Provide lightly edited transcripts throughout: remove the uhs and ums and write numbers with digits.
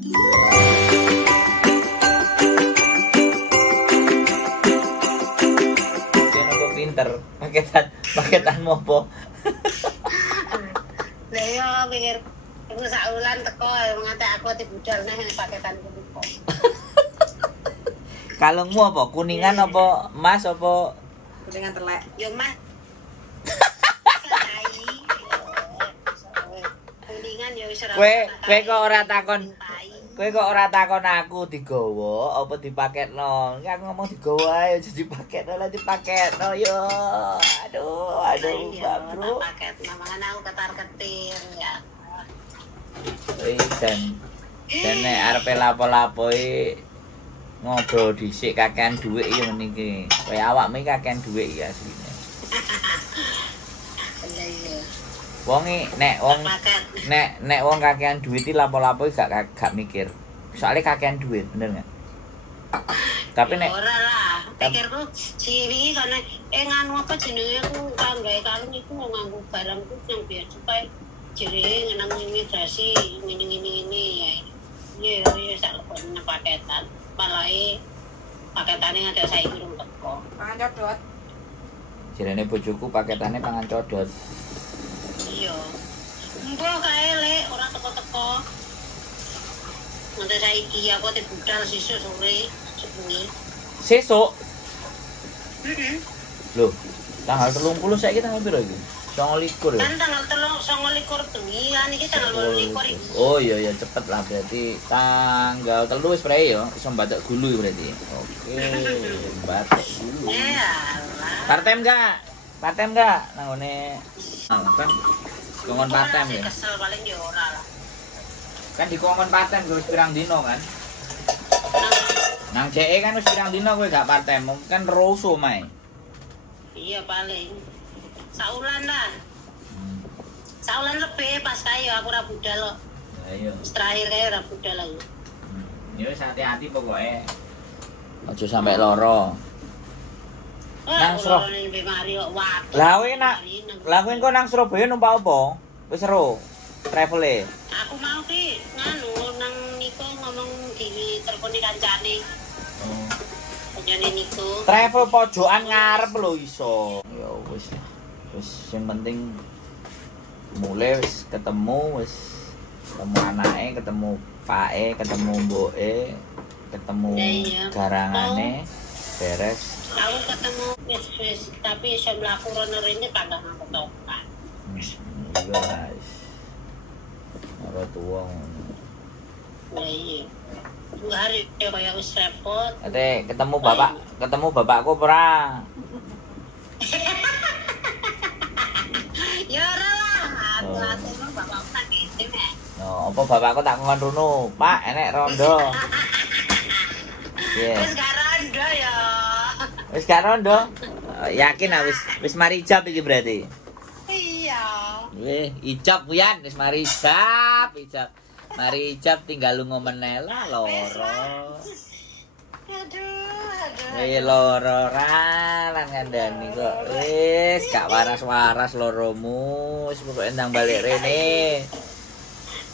Pinter paketanmu apa? Lah yo pikir iku sak wulan teko ngantek aku dibudal neh paketanku niku. Kalungmu apa? Kuningan apa emas apa? Kuningan telek. Yo Mas. Kuningan yo wis ora. Kowe kok ora takon. Kowe kok ora takon aku digawa apa dipaketno? Kan ngomong digawa ae aja dipaketno lah dipaketno yo. Aduh, Mbak Bro. Paketno mangan aku ketar-ketir ya. Dan nek arepe lapo-lapo ngobrol dhisik kakean dhuwit ya ngene iki. Kaya awakmu kakean dhuwit ya asline. Wong nek wong kakean duit iki lapo-lapo gak mikir. Soale kakean duit, bener enggak? Tapi nek ora lah, pikirku siri karena nganu apa jenenge aku kanggae kalung iku mau nganggo barangku yang biar supaya jenenge nang imigrasi ngene-ngene ya. Iya sak lebone paketan. Malahe paketane ada saiki urung teko. Pangan codot. Jirene bojoku paketane pangan codot. Iya. Mbok kae lek ora teko-teko. Nanti saiki aku budal sesuk sore sebengi. Sesuk? Loh, tanggal 30 saiki tanggal piro iki? 29 ya? Kan tanggal 29 bengi kan iki tanggal 28 iki. Oh iya cepet lah berarti tanggal 3 wis prei ya, iso mbatek gulu berarti. Oke, mbatek gulu. Yalah. Part-time enggak? Part-time enggak? Nang ngene kan kongon part-time ya. Kesel paling ya ora lah. Kan di kongon part-time wis pirang dino kan? Nang CE kan wis pirang dino kowe gak part-time, kan roso mae. Iya paling saulan lah. Saulan lebih pas kae aku ora budal kok. Ya iya. Terakhir kae ora budal aku. Ya wis hati-hati pokoke. Aja sampai loro. Nang Lah kowe engko nang Surabaya numpak apa? Wis seru travel-e. Aku mau ki nganu nang niku ngomong di telepon kancane. Oh. Kancane niku. Travel pojokan ngarep lho iso. Ya wis. Wis sing penting mulai wis ketemu anake, ketemu pake, ketemu mboke, ketemu garangane, beres. Aku ketemu wis tapi iso mlaku rono rene tambah aku topan. Iya guys. Ora tuwa ngono. Iya. 2 hari ya kaya wis repot. Ate ketemu bapakku ora? Ya ora lah, ati-ati mah bapakku tak kirim ya. Oh, apa bapakku tak ngon rono, Pak, enek rondo. Iya. Wis gak rondo ya. Wis gak rondo. Yakin ah wis mari ijab iki berarti. Iya. Weh, ijab Yan, wis mari ijab. Mari ijab tinggal lunga meneh lah loro. Aduh. Weh loro ra lan ngandani kok. Wis gak waras-waras loromu. Wis pokoke ndang balik rene.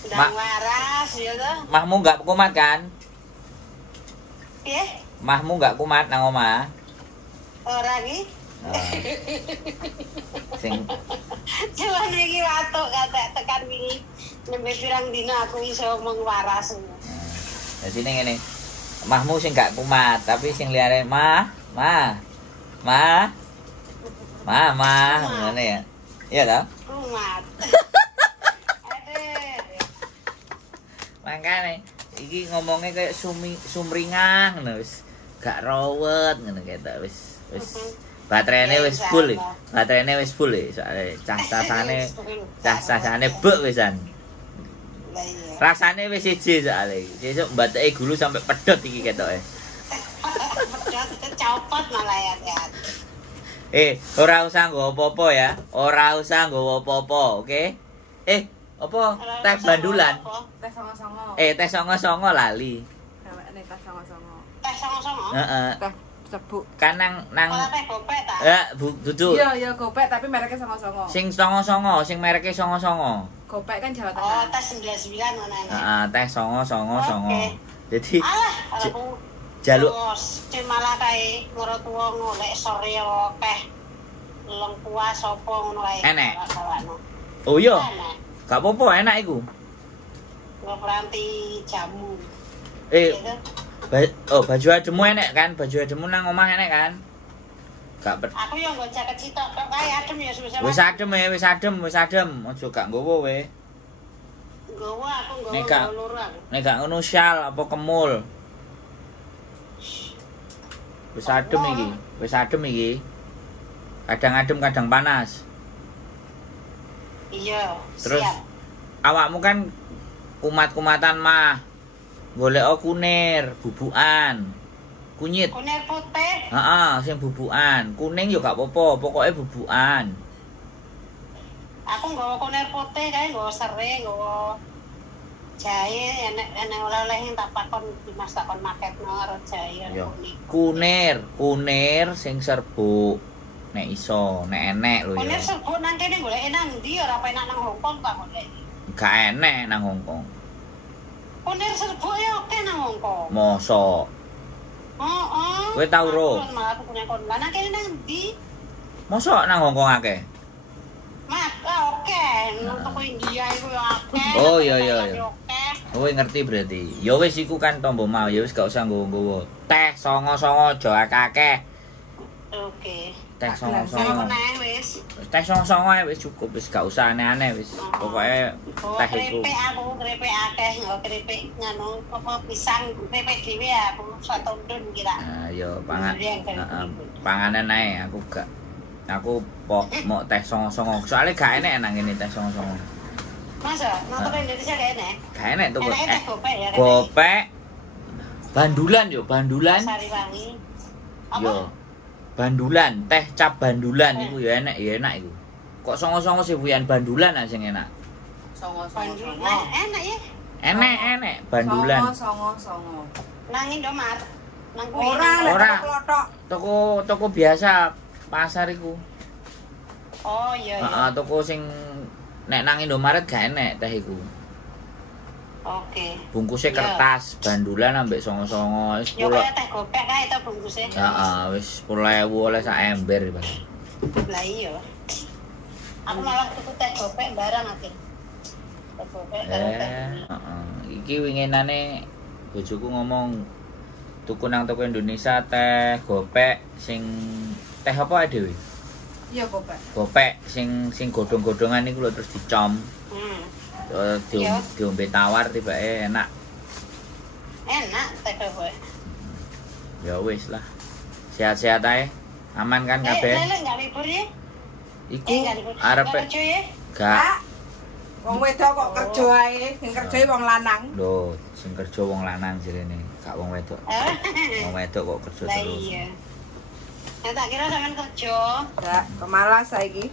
Ndang waras ya toh. Mahmu gak kumat kan? Piye? Mahmu gak kumat nang omah? Ora iki. Sing Cuman iki watuk katek tekan wingi nembe pirang dina aku iso mung waras. Lah sini ngene. Mahmu sing gak kumat, tapi sing liyane mah, ngene ya. Iya toh? Kumat. Makane iki ngomongnya kayak sumringah ngono wis gak rawet ngono ketok wis baterainya wis full soalnya cah sasane bek wisan. Rasane wis siji soalnya sesuk mbateke gulu sampai pedhot iki ketoke. Pedhot copot malah ya. Ora usah nggo apa-apa ya. Ora usah nggo apa-apa, oke? Apa teh bandulan? Teh songo-songo. Teh songo-songo lali. Dhewekne teh songo-songo. Teh songo-songo? Heeh. Teh sebuk. Kan nang teh gopek ta? dudu. Iya, gopek tapi mereknya songo-songo. Sing songo-songo, sing mereke songo-songo. Gopek kan Jawa Oh, Tengah. tes 99 ngono enak. Heeh, teh songo. Oke. Jadi Alah, aku jaluk malah kae ngoro tuwa golek sore akeh. Leng puas sapa ngono kae. Enek. Sawakno. oh iya, Enak. gak apa-apa enak iku. Ngopranti jamu. Eh, Gitu. baju ademu enek kan? Baju ademu nang omah enek kan? Gak Aku yo nggon jaket sitok kok kae adem ya susah. wis adem. Ojo gak nggowo we. Nggowo aku Nek nggowo gak- loro aku. Nek gak ngono syal apa kemul. Wis adem iki. Kadang adem kadang panas. Iya, Terus siap. awakmu kan kumat-kumatan mah. Golek kunir, bubukan. Kunyit. Kunir putih. Heeh, sing bubukan. Kuning yo gak apa-apa, pokoke bubukan. Aku nggawa kunir putih kae nggawa serai, nggawa jahe, enek oleh-oleh yang tak pakon Dimas takon maketno karo jahe Yo. kuning. Kunir sing serbuk. Nek iso, nek enek lho Kunir ya. serbuk nang kene golek nang ndi ora penak nang Hongkong Pak golek. Gak enek nang Hongkong. Kunir serbuk ya oke nang Hongkong. Mosok. Heeh. Kowe tau ro? Malah aku punya kon. Lah nang kene nang ndi? Mosok nang Hongkong akeh. Maka oke, nang toko India iku yo akeh. Oh, iya. Oke. Kowe ngerti berarti. Ya wis iku kan tombo mau, ya wis gak usah nggowo-nggowo. Teh songo-songo aja akeh. Oke. Teh Sama songo-songo. meneh wis. Teh songo-songo ae wis cukup, wis gak usah aneh-aneh wis. Pokoke Oh, teh iku. keripik aku, keripik akeh, nggak keripik nganu apa pisang, keripik dhewe aku satu ndun kira. Nah, yo panganan ae aku gak. Aku mau teh songo-songo. Soalnya gak enek nang ngene teh songo-songo. Masa, nonton Indonesia gak enak? Gak enek tuh. Enaknya teh gopek ya, Gopek. Bandulan. Sariwangi. Apa? Yo. Bandulan, teh cap bandulan iku ya enak iku. Kok songo-songo sih buyan bandulan aja sing enak. Bandung, nah, enak ya. Enek bandulan. Songo. Nang Indomaret, nang kuwi. Ora. Klothok. Toko biasa pasar iku. Oh iya iya. Heeh, toko sing nek nang Indomaret gak enek teh iku. Oke. Bungkusnya Iya. kertas, bandulan ambek songo-songo wis Yo 10. kaya teh gopek kae to bungkusnya. Heeh, wis 10.000 oleh sak ember, Bang. Lah iya. Aku malah tuku teh gopek barang akeh. Teh gopek karo teh. Heeh. Iki winginane bojoku ngomong tuku nang toko Indonesia teh gopek sing teh apa ae dhewe? Iya, Gopek. Gopek sing godhong-godhongan iku lho terus dicom. Iya. Diombe tawar tibake enak. Enak teh gopek. Ya wis lah. Sehat-sehat ae. Aman kan kabeh? Lele enggak libur ya? Iku Enggak libur. arepe Kerja ya? gak Wong wedok kok kerja ae, sing kerja wong lanang. lho sing kerja wong lanang jirene, gak wong wedok. Wong wedok kok kerja Lah terus. iya. Ya tak kira sampean kerja. Ya, ke malas saiki.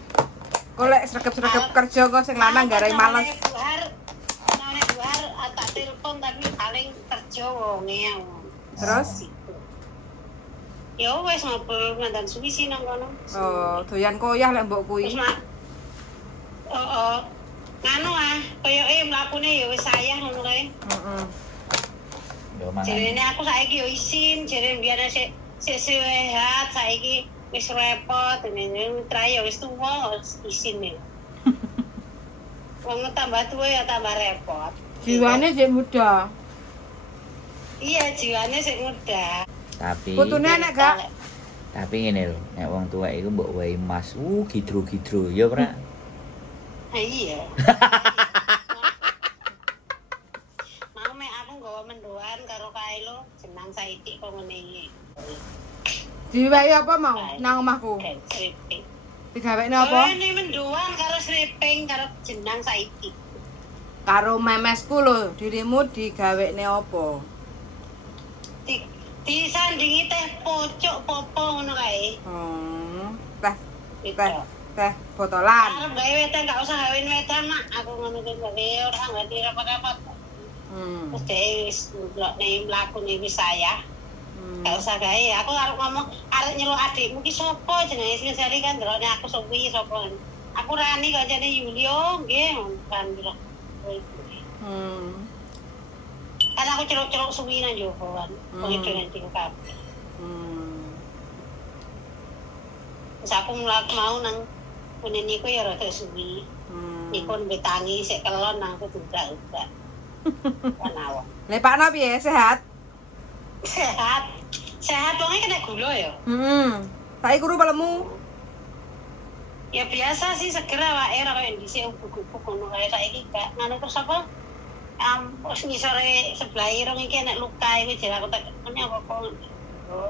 Kok lek sregep-sregep kerja kok sing lanang garai males. Nane Buhar tak telepon tapi paling kerja wonge ya. Terus? Ya wis ngobrol mandan suwi sih nang kono. Oh, doyan koyah lek mbok kuwi. Terus mak. Oh. Nganu koyoke mlakune ya wis sayah ngono kae. Heeh. Yo mangan. Jarene aku saiki yo isin, jare biyen sik sehat, saiki wis repot, ini trai ya wis tuwa isin nih. Wong tambah tua ya tambah repot. Jiwane sik muda. Iya, jiwane sik muda. Tapi Putune enek gak? tapi ngene lho, nek wong tuwek iku mbok wae emas, gidro-gidro, ya ora? Iya. Mau mek aku nggawa mendoan karo kae lo jenang saiki kok ngene iki. Diwehi apa mau nang omahku? Sriping. Digawekne Oh, apa? ini mendoan karo sriping karo jenang saiki. Karo memesku lho, dirimu digawekne apa? Disandingi teh pocok popo ngono kae. Teh botolan. Arep gawe wetan gak usah gawe wetan mak. Aku ngono ki gawe ora ngerti rapat-rapat. Terus dhewe wis nglokne mlakune wis saya. Gak usah gawe. Aku arep ngomong arep nyeluk adikmu ki sapa jenenge sing sari kan ndelokne aku sopi sapa. Aku rani kancane Yulio nggih kan. Kan aku celuk-celuk suwi nang jowo kan. Begitu nanti kabeh. Terus aku mau nang kuning niku ya rada suwi. Niku betangi sik kelon nang aku juga. Kan awak. Lah Pak No piye sehat? Sehat. Sehat wong kena gula ya. Saiki kuru palemu. Ya biasa sih segera awake ora kaya dhisik ubuk-ubuk ngono kaya saiki gak. Ngono terus apa? Wis ngisore sebelah irung iki enek luka iki jare aku tak apa kok.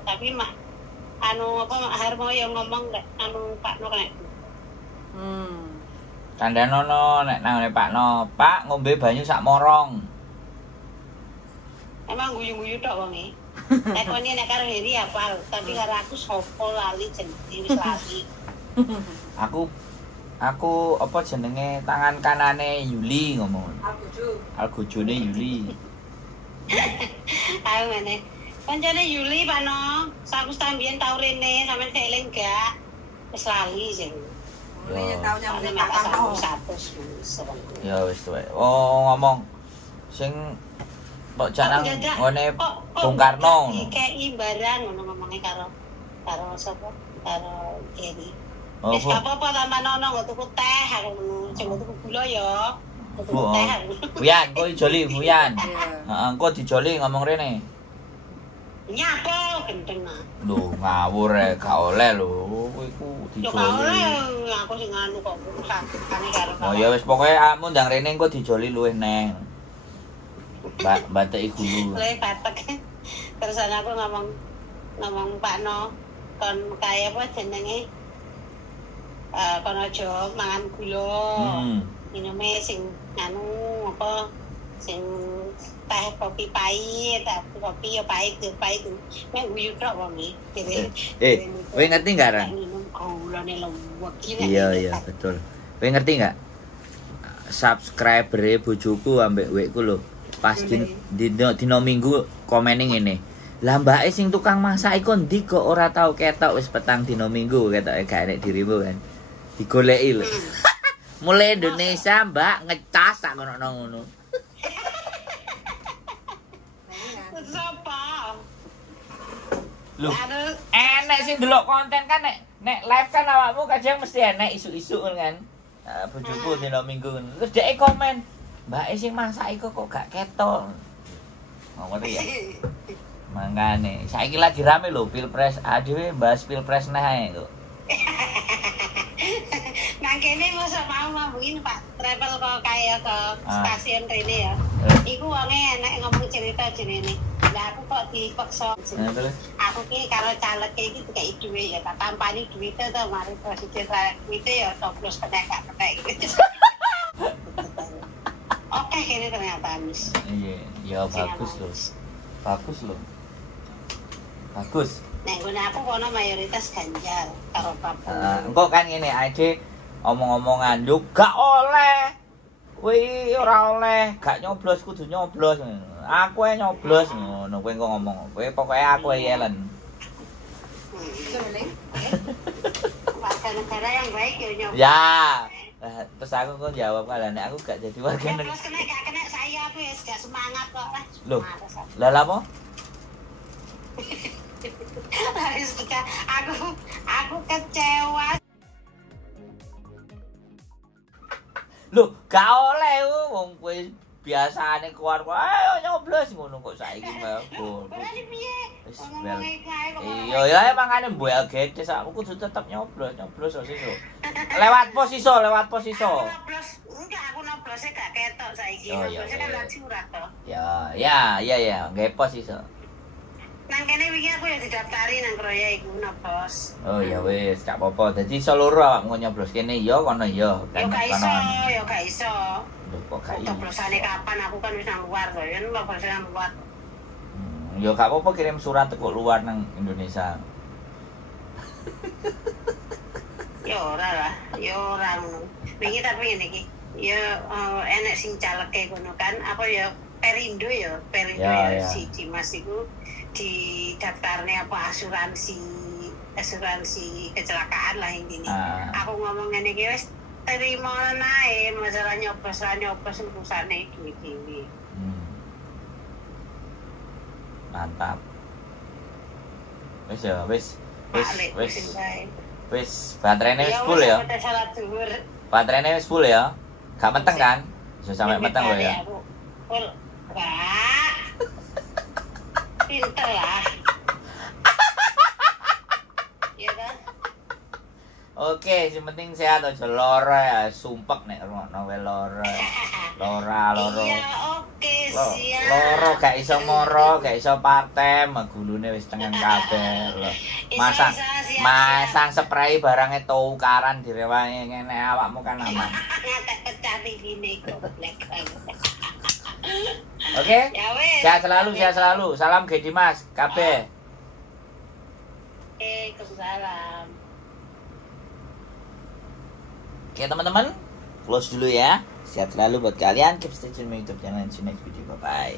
Tapi mak apa Harmo yang ngomong lek Pak No kena. Kandhanono nek nang Pak No, Pak ngombe banyu sak morong. Emang guyu-guyu tok wonge. Nek kene nek karo Heri apal, tapi karo aku sopo lali jenenge wis lali. Aku apa jenenge tangan kanane Yuli ngomong. Albojone Yuli. Ayo meneh. Kancane Yuli Pak No, saku sampeyan tau rene, sampeyan seling gak? Wis lali sing. Mulai tau nyambut Pak Pak Karno. 100. Ya wis tuwe. Oh ngomong sing kok jangan ngene Bung Karno. Dikeki barang ngono ngomongnya karo sapa? Karo Heri. Oh, Wis gak apa-apa tambahan ono nggo tuku teh aku sing tuku gula ya. Tuku teh. Buyan, kok dijoli Buyan. Heeh, engko dijoli ngomong rene. Nyapo gendeng ah. Lho, ngawur gak oleh lho. Kowe iku Yo dijoli. gak oleh aku sing anu kok sakane karo. Oh ya wis pokoke kamu ndang rene engko dijoli luwih neng. Bateki gulu. Luwih batek. Terus aku ngomong Pak No kon kaya apa jenenge? Kon aja mangan gula. Minume sing anu apa sing teh kopi pahit, kopi ya pahit. Mek guyu tok wong iki. Kowe ngerti enggak, Ran? Minum gulane lewek iki. Iya, betul. Kowe ngerti enggak? Subscriber bojoku ambek wekku lho. Pas dino Minggu komening ngene. Lah mbake sing tukang masak iku ndi kok ora tau ketok wis petang dino Minggu ketoke gak enek dirimu kan. Digoleki lho. Mulai Indonesia, Mbak, ngecas sak ngono. Sapa? Lho, enek sing delok konten kan nek live kan awakmu kadang mesti enek isu-isu kan. Bojoku dino Minggu. Terus dhek komen, "Mbake sing masak iku kok gak ketok." Ngono ya. Mangane, saiki lagi rame lho Pilpres. Dhewe bahas Pilpres neh ae kok. Nang kene mosok mau begini Pak, travel kok kaya ke stasiun rene ya. Iku wonge enek ngomong cerita jenenge. Lah aku kok dipaksa. Aku ki karo caleg iki dikeki dhuwit ya, tak tampani dhuwite to mari presiden dhuwite ya coblos kena gak kena iki. Oke kene ternyata Miss. Iya, ya bagus loh. Bagus. Nek ngene aku kono mayoritas Ganjar karo Prabowo. Engko kan ngene ade omong-omongan yo gak oleh. Kuwi ora oleh, gak nyoblos kudu nyoblos. Aku ae nyoblos ngono kowe engko ngomong. Kowe pokoke aku ae Ellen. Warga negara yang baik ya nyoblos. Ya. Terus aku kok jawab kalau nek aku gak jadi warga negara. Terus gak kena saya wis gak semangat kok. Loh. Lah apa? Aku kecewa. Loh, gak oleh wong kowe biasane keluar ayo nyoblos ngono kok saiki bagus. Wis bel. Iya, ya mangane mbuel gede sak aku kudu tetep nyoblos sesuk. Lewat pos iso. Enggak, aku nyoblosnya gak ketok saiki. Nyoblosnya kan lagi curah to. Ya, nggae pos iso. Nang kene wingi aku ya didaftari nang Kroya iku noblos. Oh ya wis, gak apa-apa. Dadi iso loro awakmu nyoblos kene ya kono ya. Ya gak iso. Lho kok gak iso. Nyoblosane kapan aku kan wis nang luar to, ya nyoblosane nang luar. Ya gak apa-apa kirim surat teko luar nang Indonesia. Ya ora ngono. Wingi tapi ngene iki. Ya enek sing caleke ngono kan, apa ya Perindo ya si Dimas iku di daftarnya apa asuransi kecelakaan lah intinya. Aku ngomong ngene iki wis terima naik masalah nyopes urusannya gini. Mantap. Wis ya, wis baterainya wis full ya. Baterainya wis full ya. Gak meteng kan? Bisa sampai meteng loh ya. Full. Wah. Pinter lah. Iya kan? Oke, yang penting sehat aja loro ya, sumpek nek ngono wae loro. Loro. Iya, oke, siap. Loro gak iso moro, gak iso partem, gulune wis tengen kabeh lho. Masang spray barange tukaran direwangi ngene awakmu kan aman. Ngatek pecah gini goblok. Oke? Ya wes. Sehat selalu. Salam Ge Dimas kabeh. Waalaikumsalam. Oke teman-teman, close dulu ya. Sehat selalu buat kalian. Keep stay tune my YouTube channel. See you next video. Bye bye.